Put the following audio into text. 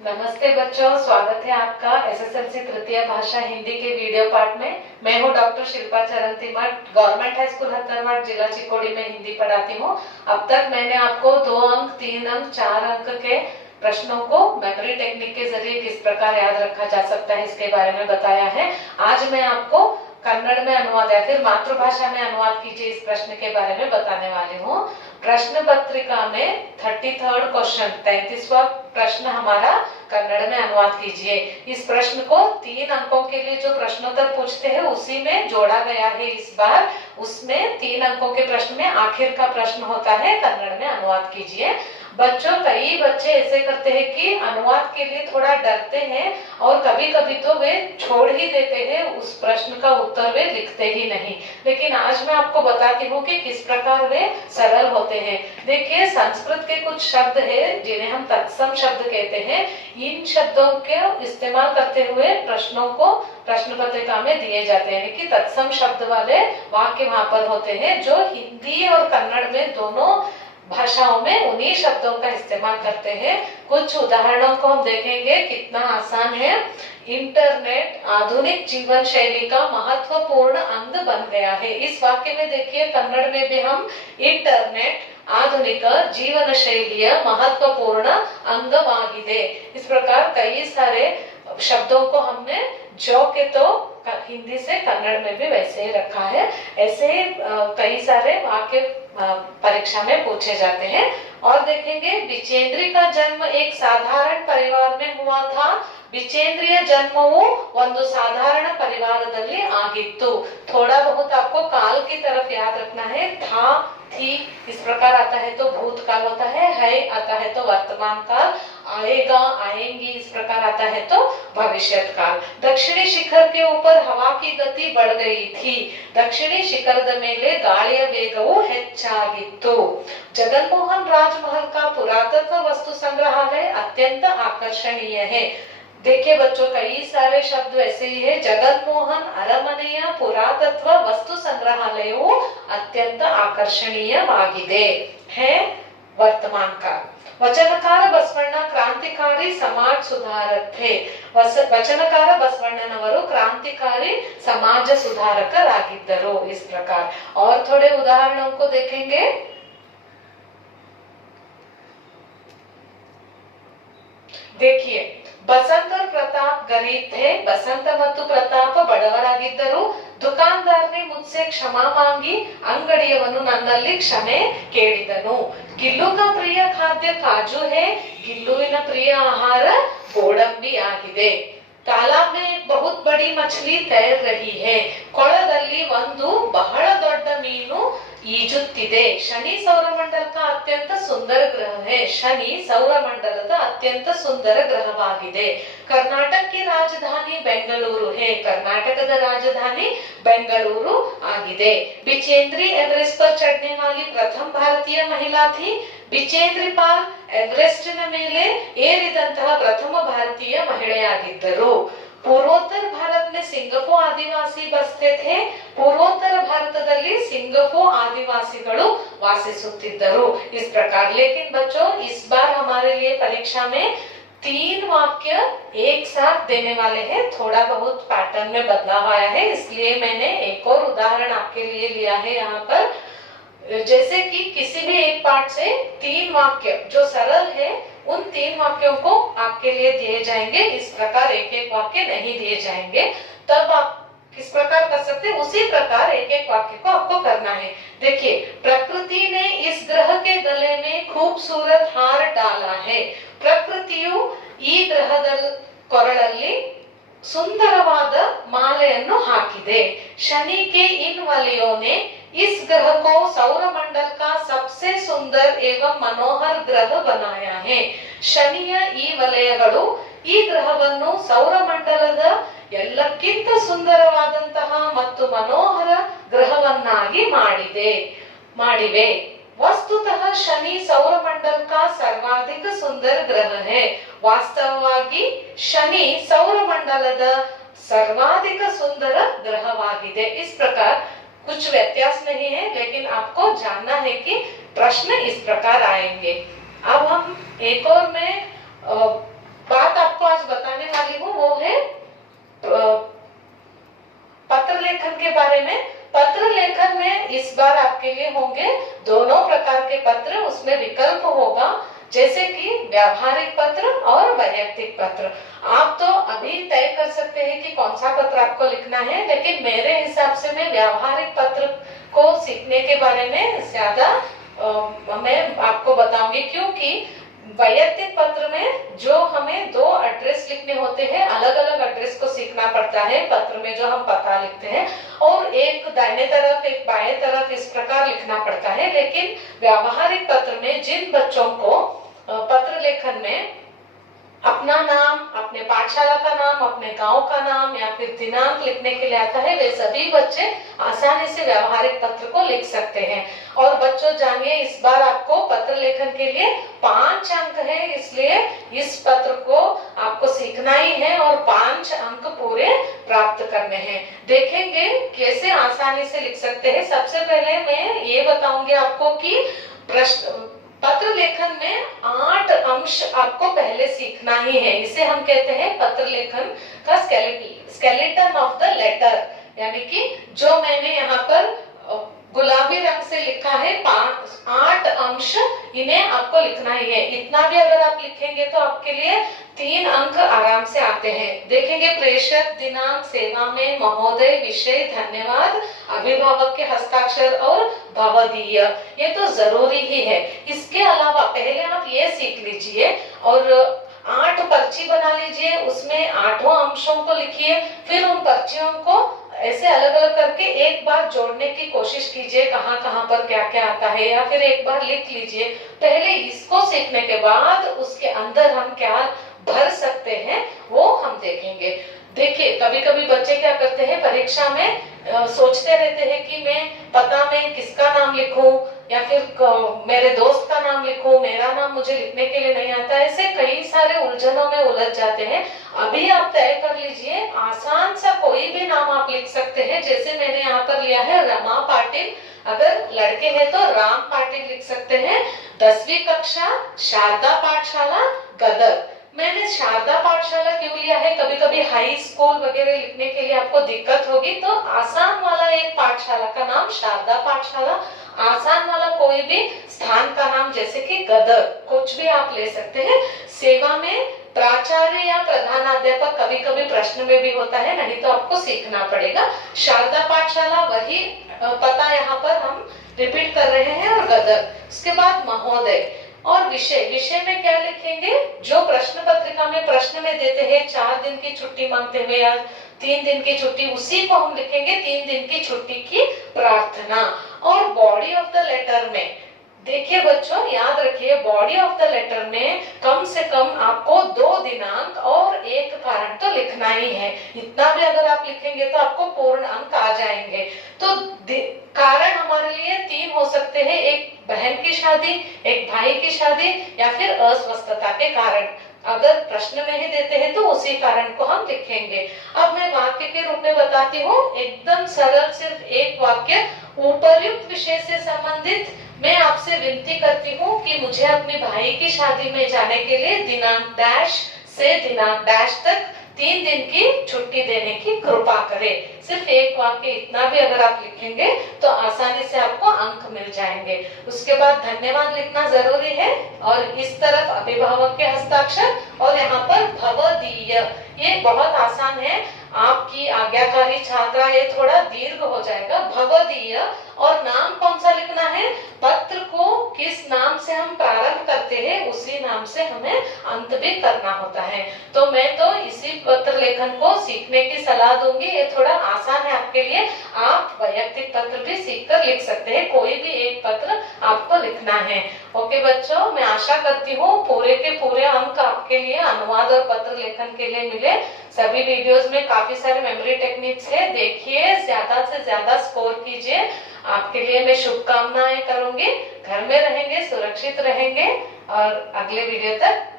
नमस्ते बच्चों, स्वागत है आपका एसएसएलसी तृतीय भाषा हिंदी के वीडियो पार्ट में। मैं हूं डॉक्टर शिल्पा चरंती मठ, गवर्नमेंट हाई स्कूल हथरवाड़, जिला चिकोड़ी में हिंदी पढ़ाती हूं। अब तक मैंने आपको 2 अंक, 3 अंक, 4 अंक के प्रश्नों को मेमोरी टेक्निक के जरिए किस प्रकार याद रखा जा सकता है इसके बारे में बताया है। आज मैं आपको कन्नड़ में अनुवाद या फिर मातृभाषा में अनुवाद कीजिए इस प्रश्न के बारे में बताने वाली हूँ। प्रश्न पत्रिका में 33rd क्वेश्चन, 33वां प्रश्न हमारा कन्नड़ में अनुवाद कीजिए। इस प्रश्न को 3 अंकों के लिए जो प्रश्नोत्तर पूछते हैं उसी में जोड़ा गया है इस बार। उसमें 3 अंकों के प्रश्न में आखिर का प्रश्न होता है कन्नड़ में अनुवाद कीजिए। बच्चों, कई बच्चे ऐसे करते हैं कि अनुवाद के लिए थोड़ा डरते हैं और कभी कभी तो वे छोड़ ही देते हैं, उस प्रश्न का उत्तर वे लिखते ही नहीं। लेकिन आज मैं आपको बताती हूँ कि किस प्रकार वे सरल होते हैं। देखिए, संस्कृत के कुछ शब्द है जिन्हें हम तत्सम शब्द कहते हैं। इन शब्दों के इस्तेमाल करते हुए प्रश्नों को प्रश्न पत्रिका में दिए जाते हैं कि तत्सम शब्द वाले वाक्य वहां पर होते हैं जो हिंदी और कन्नड़ में दोनों भाषाओं में उन्हीं शब्दों का इस्तेमाल करते हैं। कुछ उदाहरणों को हम देखेंगे, कितना आसान है। इंटरनेट आधुनिक जीवन शैली का महत्वपूर्ण अंग बन गया है। इस वाक्य में देखिए, कन्नड़ में भी हम इंटरनेट आधुनिक जीवन शैलिय महत्वपूर्ण अंगवाಗಿದೆ। इस प्रकार कई सारे शब्दों को हमने जो के तो हिंदी से कन्नड़ में भी वैसे ही रखा है। ऐसे ही कई सारे वाक्य परीक्षा में पूछे जाते हैं। और देखेंगे, विचेंद्री का जन्म एक साधारण परिवार में हुआ था। ವಿಚೇಂದ್ರಿಯ ಜನ್ಮವು ಒಂದು ಸಾಧಾರಣ ಪರಿವಾರದಲ್ಲಿ ಆಗಿತ್ತು। थोड़ा बहुत आपको काल की तरफ याद रखना है। था, थी इस प्रकार आता है तो भूतकाल होता है आता है तो वर्तमान काल, आएगा, आएंगी इस प्रकार आता है तो भविष्यत काल। दक्षिणी शिखर के ऊपर हवा की गति बढ़ गई थी। दक्षिणी ಶಿಖರದ ಮೇಲೆ ಗಾಳಿಯ ವೇಗವು ಹೆಚ್ಚಾಗಿತ್ತು। जगनमोहन राजमहल का पुरातत्व वस्तु संग्रहालय अत्यंत आकर्षणीय है। देखिए बच्चों, कई सारे शब्द ऐसे ही है। जगनमोहन ಅರಮನೆಯ पुरातत्व वस्तु संग्रहालयವು अत्यंत आकर्षणीयवाಗಿದೆ है वर्तमान काल। वचनकार बसवಣ್ಣ क्रांतिकारी समाज सुधारक थे। वचनकार बसवಣ್ಣನವರು क्रांतिकारी समाज सुधारकरागिದ್ದರು। इस प्रकार और थोड़े उदाहरणों को देखेंगे। देखिए, बसंत और प्रताप गरीब थे। बसंत ಮತ್ತು ಪ್ರತಾಪ ಬಡವರಾಗಿದ್ದರು। ದುಕಾನ್ದಾರನೇ ಮುझसे क्षमा मांगी, ಅಂಗಡಿಯವನು ನನ್ನಲ್ಲಿ ಕ್ಷಮೆ ಕೇಳಿದನು। ಗಿಲ್ಲು का प्रिय खाद्य काजू है। गिल्लुविನ प्रिय आहार ಗೋಡಂಬಿ ಆಗಿದೆ। तालाब में एक बहुत बड़ी मछली तैर रही है। ಕೊಳದಲ್ಲಿ ಒಂದು ಬಹಳ ದೊಡ್ಡ ಮೀನು ಈಜುತ್ತಿದೆ। शनि सौरमंडल का अत्यंत सुंदर ग्रह है। शनि सौरमंडलದ अत्यंत सुंदर ग्रहवाಗಿದೆ। कर्नाटक की राजधानी बेंगलुरु है। कर्नाटकದ राजधानी बेंगलुरु आಗಿದೆ। बिचेंद्री एवरेस्ट पर चढ़ने वाली प्रथम भारतीय महिला थी। ಬಿಚೇಂದ್ರಿ ಪಾಲ್ ಎವರೆಸ್ಟಿನ ಮೇಲೆ ಏರಿದಂತಹ ಪ್ರಥಮ ಭಾರತೀಯ ಮಹಿಳೆಯಾಗಿದ್ದರು। पूर्वोत्तर भारत में सिंगफो आदिवासी बसते थे। पूर्वोत्तर ಭಾರತದಲ್ಲಿ सिंगफो आदिवासिಗಳು ವಾಸಿಸುತ್ತಿದ್ದರು। इस प्रकार, लेकिन बच्चों इस बार हमारे लिए परीक्षा में 3 वाक्य एक साथ देने वाले हैं। थोड़ा बहुत पैटर्न में बदलाव आया है, इसलिए मैंने एक और उदाहरण आपके लिए लिया है यहाँ पर। जैसे कि किसी भी एक पाठ से 3 वाक्य जो सरल है, उन 3 वाक्यों को आपके लिए दिए जाएंगे। इस प्रकार एक एक वाक्य नहीं दिए जाएंगे। तब आप किस प्रकार कर सकते हैं, उसी प्रकार एक एक वाक्य को आपको करना है। देखिए, प्रकृति ने इस ग्रह के गले में खूबसूरत हार डाला है। ಪ್ರಕೃತಿಯು ಈ ಗ್ರಹದ ಕೊರಳಲ್ಲಿ ಸುಂದರವಾದ ಮಾಲೆಯನ್ನು ಹಾಕಿದೆ। शनि के इन वलयों ने इस ग्रह को सौरमंडल का सबसे सुंदर एवं मनोहर ग्रह बनाया है। ಶನಿಯ ಈ ವಲಯಗಳು ಈ ಗ್ರಹವನ್ನು ಸೌರಮಂಡಲದ ಎಲ್ಲಕ್ಕಿಂತ ಸುಂದರವಾದಂತಹ ಮತ್ತು ಮನೋಹರ ಗ್ರಹವನ್ನಾಗಿ ಮಾಡಿವೆ। वस्तुतः शनि सौरमंडल का सर्वाधिक सुंदर ग्रह है। वास्तवವಾಗಿ शनि सौरमंडलದ सर्वाधिक सुंदर ग्रहवाಗಿದೆ। इस प्रकार कुछ व्यत्यास नहीं है, लेकिन आपको जानना है कि प्रश्न इस प्रकार आएंगे। अब हम एक और में बात के होंगे दोनों प्रकार के पत्र, उसमें विकल्प होगा जैसे कि व्यावहारिक पत्र और वैयक्तिक पत्र। आप तो अभी तय कर सकते हैं कि कौन सा पत्र आपको लिखना है, लेकिन मेरे हिसाब से मैं व्यावहारिक पत्र को सीखने के बारे में ज्यादा मैं आपको बताऊंगी, क्योंकि वैयक्तिक पत्र में जो हमें 2 एड्रेस लिखने होते हैं, अलग अलग एड्रेस को सीखना पड़ता है पत्र में जो हम पता लिखते हैं, और एक दाहिने तरफ एक बाएं तरफ इस प्रकार लिखना पड़ता है। लेकिन व्यावहारिक पत्र में जिन बच्चों को पत्र लेखन में अपना नाम, अपने पाठशाला का नाम, अपने गांव का नाम या फिर दिनांक लिखने के लिए आता है, वे सभी बच्चे आसानी से व्यावहारिक पत्र को लिख सकते हैं। और बच्चों जानिए, इस बार आपको पत्र लेखन के लिए 5 अंक है, इसलिए इस पत्र को आपको सीखना ही है और 5 अंक पूरे प्राप्त करने हैं। देखेंगे कैसे आसानी से लिख सकते हैं। सबसे पहले मैं ये बताऊंगी आपको कि पत्र लेखन में 8 अंश आपको पहले सीखना ही है। इसे हम कहते हैं पत्र लेखन का स्केलेटन ऑफ द लेटर, यानी कि जो मैंने यहाँ पर गुलाबी रंग से लिखा है 8 अंश, इन्हें आपको लिखना ही है। इतना भी अगर आप लिखेंगे तो आपके लिए 3 अंक आराम से आते हैं। देखेंगे प्रेषक, दिनांक, सेवा में, महोदय, विषय, धन्यवाद, अभिभावक के हस्ताक्षर और भवदीय, ये तो जरूरी ही है। इसके अलावा पहले आप ये सीख लीजिए और 8 पर्ची बना लीजिए, उसमें 8 अंशों को लिखिए, फिर उन पर्चियों को ऐसे अलग अलग करके एक बार जोड़ने की कोशिश कीजिए, कहाँ कहाँ पर क्या क्या आता है, या फिर एक बार लिख लीजिए। पहले इसको सीखने के बाद उसके अंदर हम क्या भर सकते हैं वो हम देखेंगे। देखिए कभी कभी बच्चे क्या करते हैं, परीक्षा में सोचते रहते हैं कि मैं पता में किसका नाम लिखूं या फिर मेरे दोस्त का नाम लिखूं, मेरा नाम मुझे लिखने के लिए नहीं आता। ऐसे कई सारे उलझनों में उलझ जाते हैं। अभी आप तय कर लीजिए, आसान सा कोई भी नाम आप लिख सकते हैं। जैसे मैंने यहाँ पर लिया है रमा पाटिल, अगर लड़के हैं तो राम पाटिल लिख सकते हैं। 10वीं कक्षा, शारदा पाठशाला, गदर। मैंने शारदा पाठशाला क्यों लिया है, कभी कभी हाई स्कूल वगैरह लिखने के लिए आपको दिक्कत होगी, तो आसान वाला एक पाठशाला का नाम शारदा पाठशाला, आसान वाला कोई भी स्थान का नाम जैसे कि गदर, कुछ भी आप ले सकते हैं। सेवा में प्राचार्य या प्रधानाध्यापक कभी कभी प्रश्न में भी होता है, नहीं तो आपको सीखना पड़ेगा। शारदा पाठशाला वही पता यहाँ पर हम रिपीट कर रहे हैं, और गदर। उसके बाद महोदय और विषय। विषय में क्या लिखेंगे, जो प्रश्न पत्रिका में प्रश्न में देते हैं 4 दिन की छुट्टी मांगते हुए या 3 दिन की छुट्टी, उसी को हम लिखेंगे 3 दिन की छुट्टी की प्रार्थना। और बॉडी ऑफ द लेटर में देखिए बच्चों, याद रखिए बॉडी ऑफ द लेटर में कम से कम आपको 2 दिनांक और 1 कारण तो लिखना ही है। इतना भी अगर आप लिखेंगे तो आपको पूर्ण अंक आ जाएंगे। तो कारण हमारे लिए 3 हो सकते हैं, एक बहन की शादी, एक भाई की शादी, या फिर अस्वस्थता के कारण। अगर प्रश्न में ही देते हैं तो उसी कारण को हम लिखेंगे। अब मैं वाक्य के रूप में बताती हूँ, एकदम सरल, सिर्फ एक वाक्य। उपर्युक्त विषय से संबंधित मैं आपसे विनती करती हूँ कि मुझे अपने भाई की शादी में जाने के लिए दिनांक डैश से दिनांक डैश तक 3 दिन की छुट्टी देने की कृपा करें। सिर्फ एक वाक्य, इतना भी अगर आप लिखेंगे तो आसानी से आपको अंक मिल जाएंगे। उसके बाद धन्यवाद लिखना जरूरी है, और इस तरफ अभिभावक के हस्ताक्षर, और यहाँ पर भवदीय, ये बहुत आसान है। आपकी आज्ञाकारी छात्रा, ये थोड़ा दीर्घ हो जाएगा, भवदीय। और नाम कौन सा लिखना है, पत्र को किस नाम से हम प्रारंभ करते हैं उसी नाम से हमें अंत भी करना होता है। तो मैं तो इसी पत्र लेखन को सीखने की सलाह दूंगी, ये थोड़ा आसान है आपके लिए। आप वैयक्तिक पत्र भी सीखकर लिख सकते हैं, कोई भी एक पत्र आपको लिखना है। ओके बच्चों, मैं आशा करती हूँ पूरे के पूरे अंक आपके लिए अनुवाद और पत्र लेखन के लिए मिले। सभी वीडियोस में काफी सारे मेमोरी टेक्निक्स है, देखिए, ज्यादा से ज्यादा स्कोर कीजिए। आपके लिए मैं शुभकामनाएं करूंगी। घर में रहेंगे, सुरक्षित रहेंगे, और अगले वीडियो तक